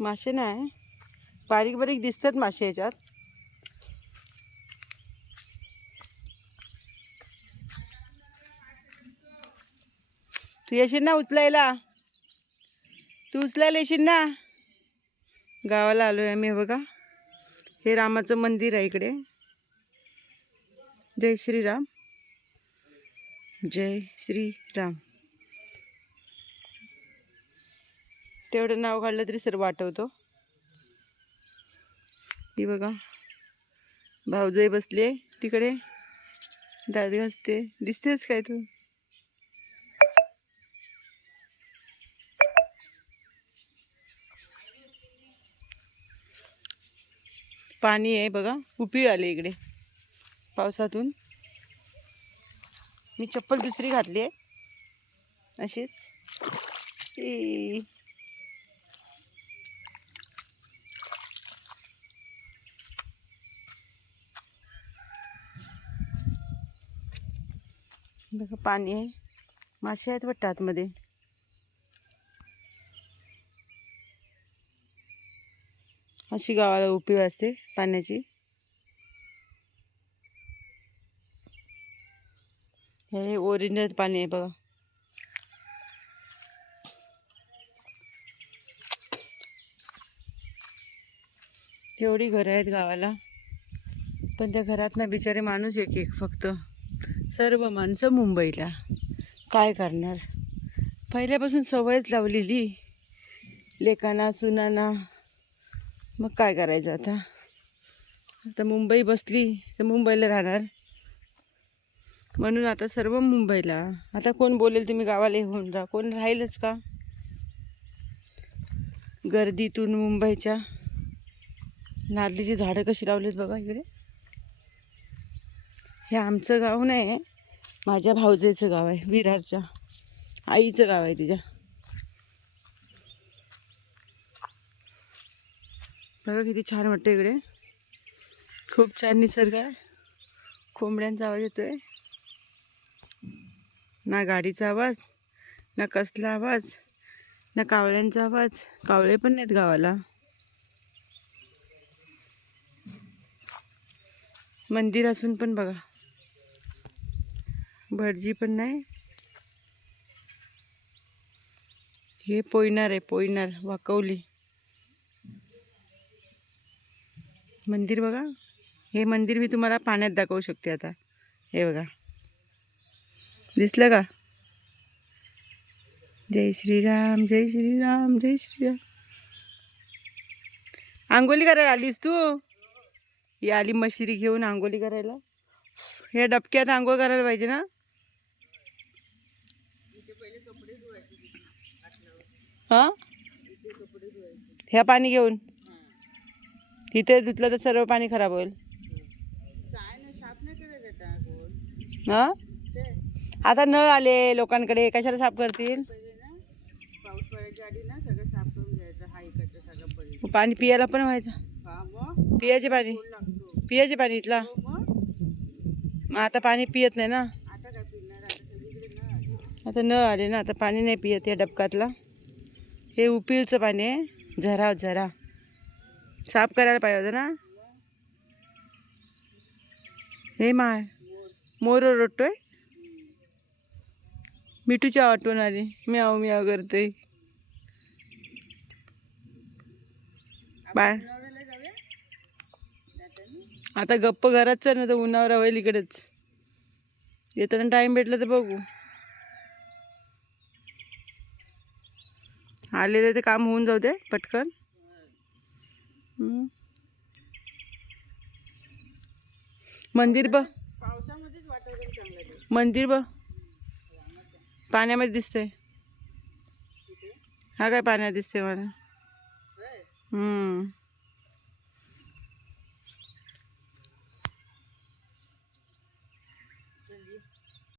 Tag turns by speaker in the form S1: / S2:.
S1: मासे नाही. बारीक बारीक दिसतात मासे याच्यात. तू येशील ना उचलायला? तू उचलायला येशील ना? गावाला आलो आहे आम्ही बघा. हे रामाचं मंदिर आहे इकडे. जय श्रीराम. जय श्रीराम. तेवढं नाव काढलं तरी सर्व आठवतो ही बघा. भाऊजय बसले तिकडे. दात घासते. दिसतेच काय तू? पाणी आहे बघा. उपी आले इकडे. पावसातून. मी चप्पल दुसरी घातली आहे अशीच बघा पाणी आहे. मासे आहेत वाटतं आतमध्ये. अशी गावाला उपयोग असते पाण्याची. हे ओरिजिनल पाणी आहे बघा. तेवढी घरं आहेत गावाला. पण त्या घरात ना बिचारे माणूस एक एक फक्त. सर्व माणसं मुंबईला. काय करणार? पहिल्यापासून सवयच लावलेली. लेकाना सुनाना. मग काय करायचं आता? आता मुंबई बसली तर मुंबईला राहणार. म्हणून आता सर्व मुंबईला. आता कोण बोलेल तुम्ही गावाला येऊन जा. कोण राहीलच का? गर्दीतून मुंबईच्या नारळीची झाडं कशी लावलीत बघा इकडे. हे आमचं गाव नाही आहे. माझ्या भाऊजेचं गाव आहे विरारच्या. आईचं गाव आहे तिच्या. बघा किती छान वाटतं इकडे. खूप छान निसर्ग आहे. कोंबड्यांचा आवाज येतोय. ना गाडीचा आवाज ना कसला आवाज ना कावळ्यांचा आवाज. कावळे पण नाहीत गावाला. मंदिर असून पण बघा. भटजी पण नाही. हे पोयणार आहे पोयणार वाकवली. मंदिर बघा. हे मंदिर मी तुम्हाला पाण्यात दाखवू शकते आता. हे बघा. दिसलं का? जय श्रीराम जय श्रीराम जय श्रीराम. आंघोली करायला आलीस तू? ही आली मशिरी घेऊन आंघोली करायला. ह्या डबक्यात आंघोळ करायला पाहिजे ना? हां? ह्या पाणी घेऊन? तिथे धुतलं तर सर्व पाणी खराब होईल. हां? आता नळ आले लोकांकडे कशाला साफ करतील? पाणी पियाला पण व्हायचं. पियाचे पाणी. पियाचे पाणी इथला. मग आता पाणी पियत नाही ना. आता नळ आले ना आता पाणी नाही पियत या डबकातला. हे उपिलचं पाणी आहे. झरा झरा साफ करायला पाहिजे होतं ना. हे माय मोर रोटतोय मिठूच्या आठवण आली. मी आव करतोय. बाय. आता गप्प घरात चल ना तर उन्हावर होईल इकडेच. येताना टाईम भेटला तर बघू. आलेलं ते काम होऊन जाऊ दे पटकन. मंदिर ब मंदिर ब पाण्यामध्ये दिसतंय. हा काय पाण्यात दिसतंय मला? हम्म.